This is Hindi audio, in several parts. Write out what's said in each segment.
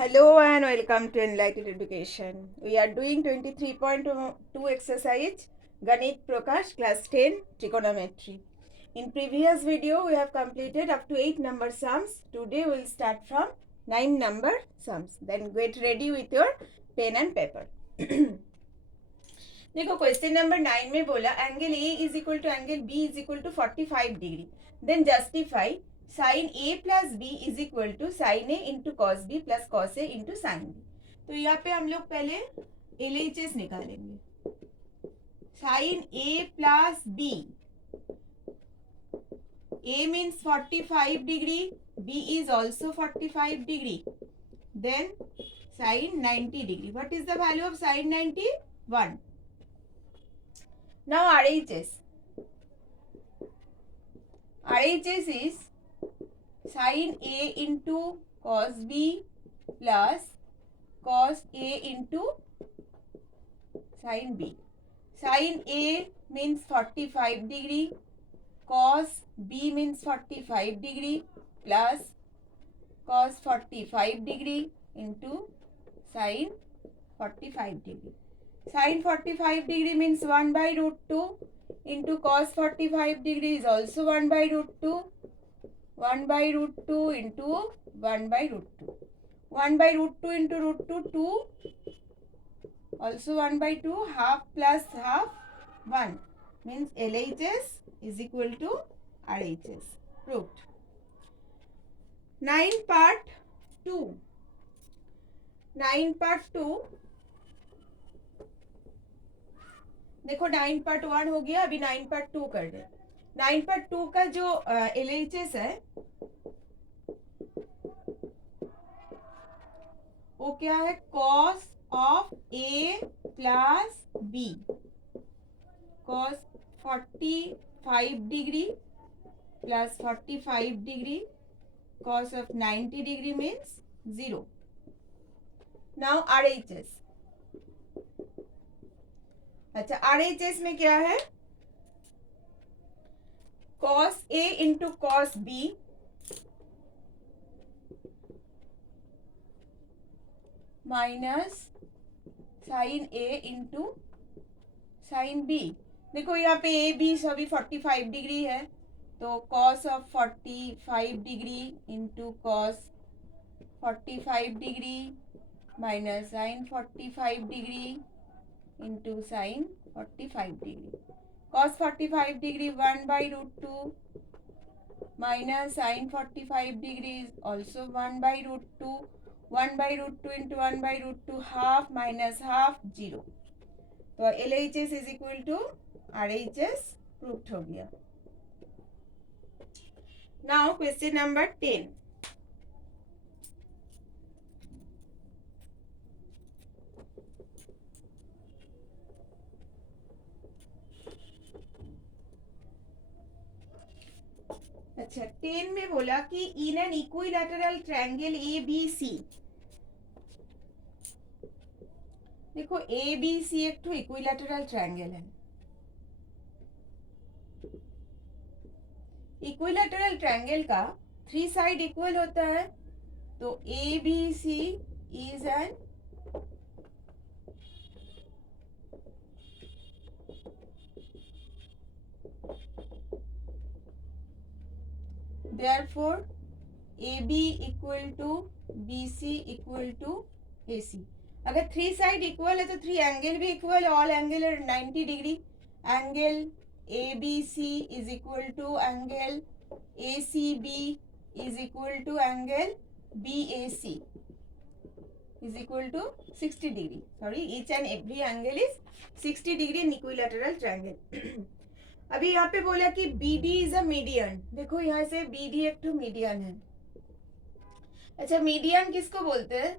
Hello and welcome to Enlightened Education. We are doing 23.2 exercise Ganit Prakash class 10 trigonometry. In previous video we have completed up to 8 number sums. Today we will start from 9 number sums. Then get ready with your pen and paper. देखो क्वेश्चन नंबर 9 में बोला angle A is equal to angle B is equal to 45 degree then justify sine A plus B is equal to sine A into cos B plus cos A into sine B. तो यहाँ पे हम लोग पहले LHS निकालेंगे। Sine A plus B, A means 45 degree, B is also 45 degree, then sine 90 degree. What is the value of sine 90? 1. Now RHS. RHS is sin A into cos B plus cos A into sin B. Sin A means 45 degree, cos B means 45 degree plus cos 45 degree into sin 45 degree. Sin 45 degree means 1 by root 2 into cos 45 degree is also 1 by root 2. 1 by root 2 into 1 by root 2. 1 by root 2 into root 2, 2. Also 1 by 2, half plus half, 1. Means LHS is equal to RHS. Proved. 9 part 2. 9 part 2. देखो 9 पार्ट 1 हो गया, अभी 9 पार्ट 2 कर दे। 9 पार्ट 2 का जो LHS है वो क्या है? Cos of A plus B, cos 45 degree plus 45 degree, cos of 90 degree means 0। Now RHS। अच्छा, RHS में क्या है? cos A into cos B minus sine A into sine B। देखो यहाँ पे A B सभी 45 डिग्री है, तो cos of 45 degree into cos 45 degree minus sine 45 degree into sin 45 degree. Cos 45 degree 1 by root 2 minus sin 45 degree is also 1 by root 2. 1 by root 2 into 1 by root 2, half minus half 0. तो LHS is equal to RHS proved हो गया। Now question number 10. अच्छा, 10 में बोला कि in an equilateral triangle ABC। देखो ABC एक तो इक्विलैटरल ट्रायंगल है। इक्विलैटरल ट्रायंगल का 3 साइड इक्वल होता है, तो ABC is an therefore AB equal to BC equal to AC। अगर 3 साइड इक्वल है तो 3 एंगल भी इक्वल, ऑल एंगल है 90 degree. Angle ABC is equal to angle ACB is equal to angle BAC is equal to 60 degree. Sorry, each and every angle is 60 degree in equilateral triangle. अभी यहाँ पे बोला कि BD इज अ मीडियन। देखो यहाँ से BD एक तो मीडियन है। अच्छा, मीडियन किसको बोलते हैं?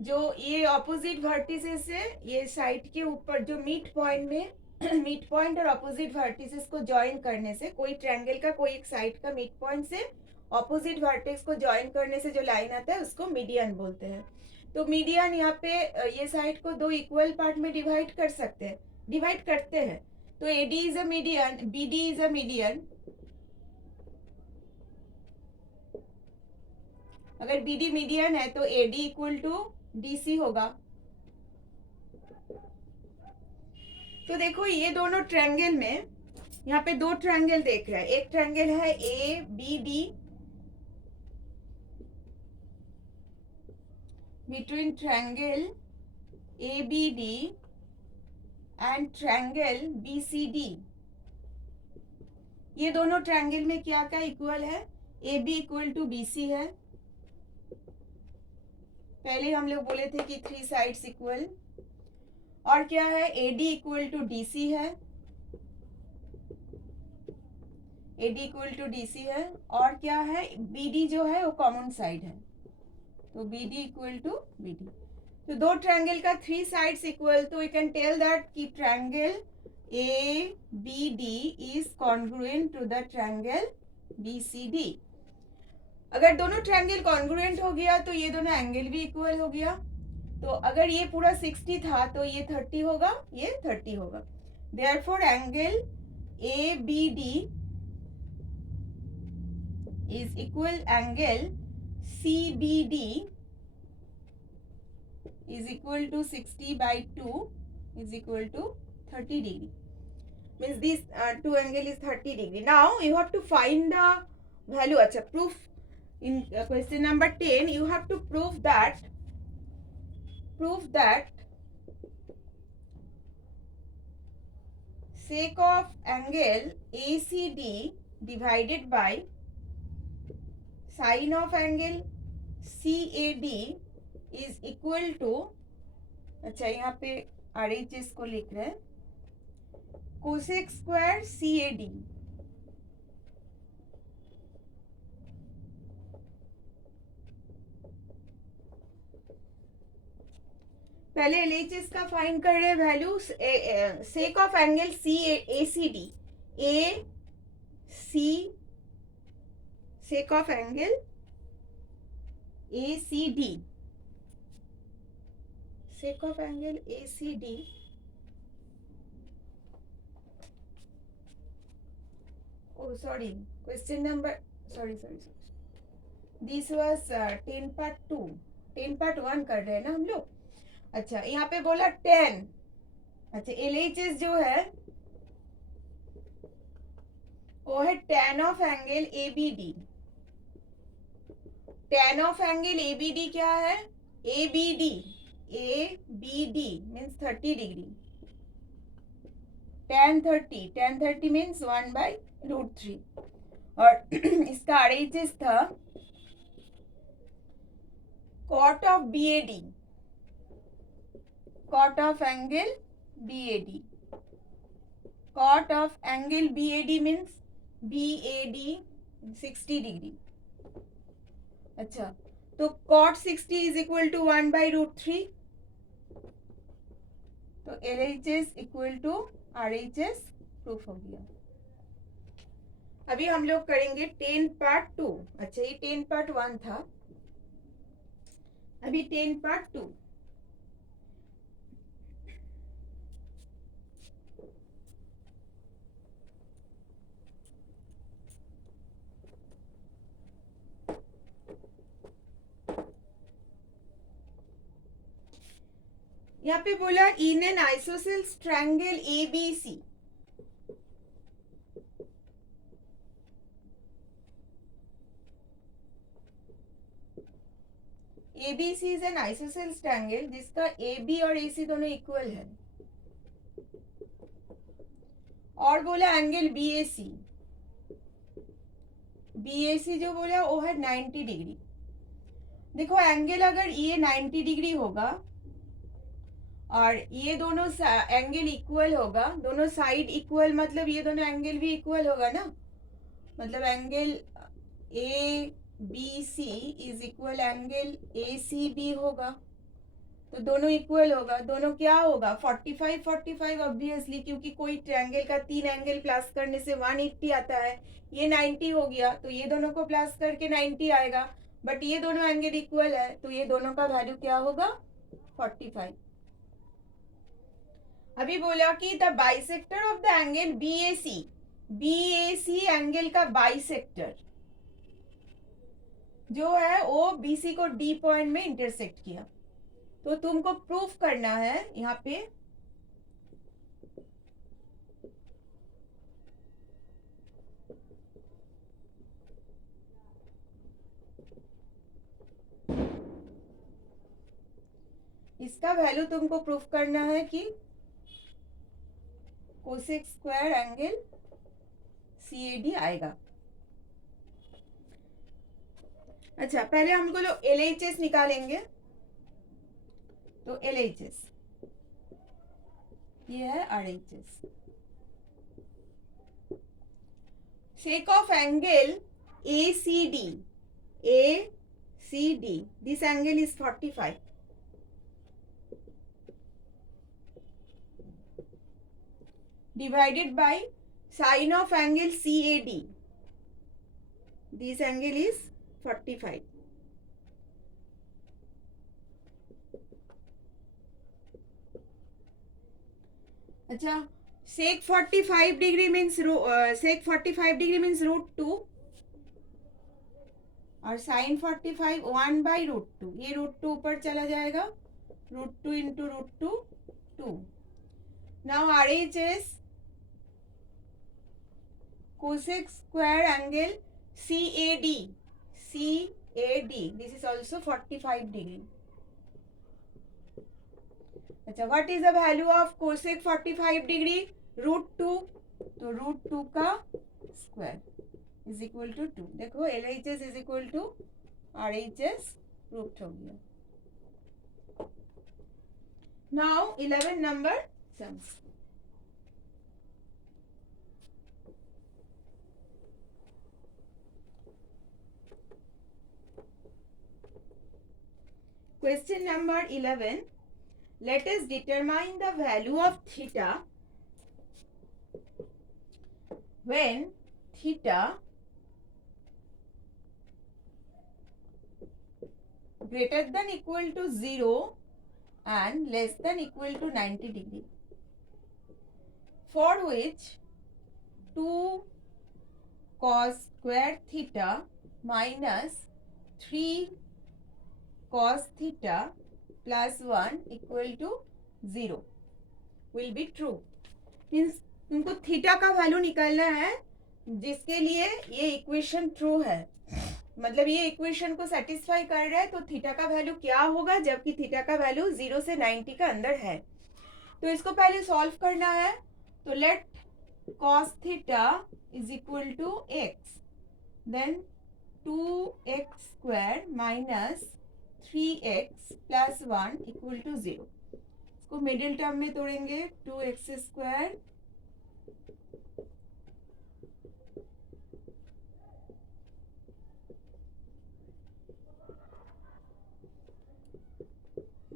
जो ये ऑपोजिट वर्टिसेस से ये साइड के ऊपर जो मिड पॉइंट में मिड पॉइंट और ऑपोजिट वर्टिसेस को ज्वाइन करने से, कोई ट्रायंगल का कोई एक साइड का मिड पॉइंट से ऑपोजिट वर्टेक्स को ज्वाइन करने से जो लाइन आता है उसको मीडियन बोलते हैं। तो मीडियन यहाँ पे ये साइड को 2 इक्वल पार्ट में डिवाइड करते हैं। तो AD is a median, BD is a median, अगर बी डी मीडियन है तो A D equal to D C होगा। तो देखो ये दोनों ट्रायंगल में, यहाँ पे दो ट्रायंगल देख रहे हैं, एक ट्रायंगल है A B D, between triangle A B D and triangle B C D. ये दोनों ट्रायंगल में क्या क्या इक्वल है, A B equal to B C है। पहले हम लोग बोले थे कि 3 साइड्स इक्वल। और क्या है, A D equal to D C है, A D equal to D C है। और क्या है, बी डी जो है वो कॉमन साइड है, तो B D equal to B D. तो दो ट्रायंगल का 3 साइड्स इक्वल, तो वी कैन टेल दैट कि triangle A B D is congruent to the triangle B C D. अगर दोनों ट्रायंगल कॉन्ग्रुएंट हो गया तो ये दोनों एंगल भी इक्वल हो गया। तो अगर ये पूरा 60 था तो ये 30 होगा, ये 30 होगा। Therefore angle A B D is equal angle C B D is equal to 60 by 2 is equal to 30 degree. Means this two angle is 30 degree. Now you have to find the value. अच्छा, proof in question number 10 you have to prove that sec of angle ACD divided by sin of angle CAD is equal to, अच्छा यहाँ पे RHS को लिख रहे हैं, कोसेक स्क्वायर CAD। पहले LHS का फाइंड कर रहे हैं value, sec of angle ACD, sec of angle ACD, sec of angle ACD question number this was 10 part 2, 10 part 1 कर रहे हैं ना हम लोग। अच्छा यहाँ पे बोला 10, अच्छा LHS जो है वो है tan of angle ABD। tan of angle ABD क्या है, ABD means 30 degree, tan 30 means 1 by root 3। और इसका RHS था cot of BAD, cot of angle BAD, cot of angle BAD means BAD 60 degree। अच्छा तो cot 60 is equal to 1 by root 3, तो LHS equal to RHS proof हो गया। अभी हम लोग करेंगे 10 part 2। अच्छा ये 10 part 1 था, अभी 10 part 2। यहाँ पे बोला in an isosceles triangle ABC, ABC is an isosceles triangle जिसका AB और AC दोनों इक्वल है। और बोला एंगल BAC, BAC जो बोला वो है 90 डिग्री। देखो एंगल अगर ये 90 डिग्री होगा और ये दोनों एंगल इक्वल होगा, दोनों साइड इक्वल, मतलब ये दोनों एंगल भी इक्वल होगा ना, मतलब angle ABC is equal angle ACB होगा, तो दोनों इक्वल होगा। दोनों क्या होगा, 45 45 ऑब्वियसली, क्योंकि कोई ट्रायंगल का 3 एंगल प्लस करने से 180 आता है, ये 90 हो गया, तो ये दोनों को प्लस करके 90 आएगा। बट ये दोनों एंगल इक्वल है तो ये दोनों का वैल्यू क्या होगा, 45। अभी बोला कि the bisector of the angle BAC, BAC angle का बाइसेक्टर, जो है वो BC को D पॉइंट में इंटरसेक्ट किया। तो तुमको प्रूफ करना है यहाँ पे इसका वैल्यू तुमको प्रूफ करना है कि कोसेक स्क्वायर एंगल CAD आएगा। अच्छा, पहले हमको लोग LHS निकालेंगे। तो LHS ये है RHS। Sec of angle ACD, this angle is 45. Divided by sine of angle CAD, this angle is 45. अच्छा, sec 45 degree means sec 45 degree means √2 और sin 45 1 by √2। ये √2 ऊपर चला जाएगा, √2 into √2 2। Now RHS cosec square angle CAD, this is also 45 degree। अच्छा, what is the value of cosec 45 degree? √2। तो √2 का स्क्वायर इज इक्वल टू 2। देखो LHS is equal to RHS proof हो गया। Now 11 number sums. Question number 11. Let us determine the value of theta when theta greater than equal to 0 and less than equal to 90 degree, for which 2 cos square theta minus 3 cos theta plus 1 equal to 0 will be true। Means तुमको थीटा का वैल्यू निकालना है जिसके लिए ये इक्वेशन ट्रू है, मतलब ये इक्वेशन को सेटिस्फाई कर रहा है। तो थीटा का वैल्यू क्या होगा जबकि थीटा का वैल्यू 0 से 90 का अंदर है। तो इसको पहले सॉल्व करना है। तो let cos theta is equal to x, then 2x square minus 3x plus 1 equal to 0। इसको मिडिल टर्म में तोड़ेंगे, 2x स्क्वायर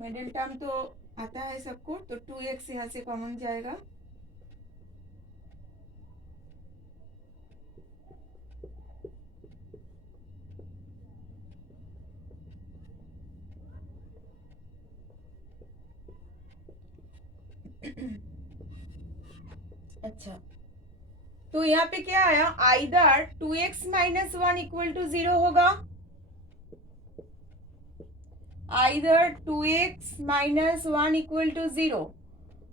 मिडिल टर्म तो आता है सबको, तो 2x यहाँ से कॉमन जाएगा। अच्छा, तो यहाँ पे क्या आया, either 2x minus 1 equal to 0 होगा, either 2x minus 1 equal to 0।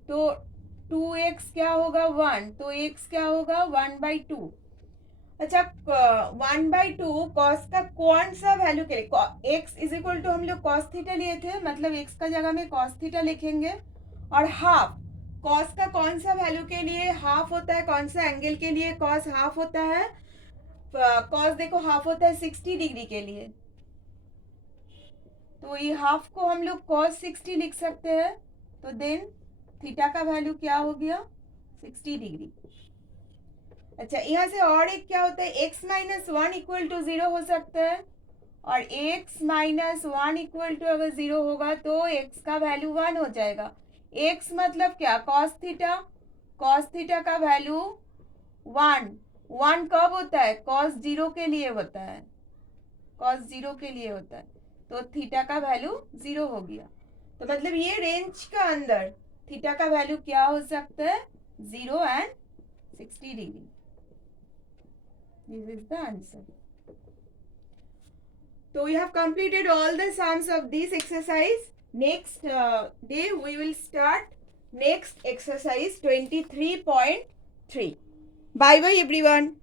तो 2x क्या होगा 1, तो x क्या होगा 1/2। अच्छा, 1/2 कॉस का कौन सा वैल्यू के लिए, x इज इक्वल टू हम लोग कॉस थीटा लिए थे, मतलब x का जगह में कॉस थीटा लिखेंगे। और हाफ कॉस का कौन सा वैल्यू के लिए हाफ होता है, कौन सा एंगल के लिए कॉस हाफ होता है, कॉस देखो हाफ होता है 60 डिग्री के लिए। तो ये हाफ को हम लोग cos 60 लिख सकते हैं। तो देन थीटा का वैल्यू क्या हो गया 60 डिग्री। अच्छा, यहाँ से और एक क्या होता है, x माइनस 1 इक्वल टू 0 हो सकता है, और x माइनस 1 इक्वल टू अगर 0 होगा तो x का वैल्यू 1 हो जाएगा। x मतलब क्या, cos थीटा, cos थीटा का वैल्यू 1 कब होता है, cos 0 के लिए होता है, cos 0 के लिए होता है। तो थीटा का वैल्यू 0 हो गया। तो मतलब ये रेंज का अंदर थीटा का वैल्यू क्या हो सकता है, 0 and 60 degree. This is the answer. So we have completed all the sums of this exercise. Next day we will start next exercise 23.3. Bye bye everyone.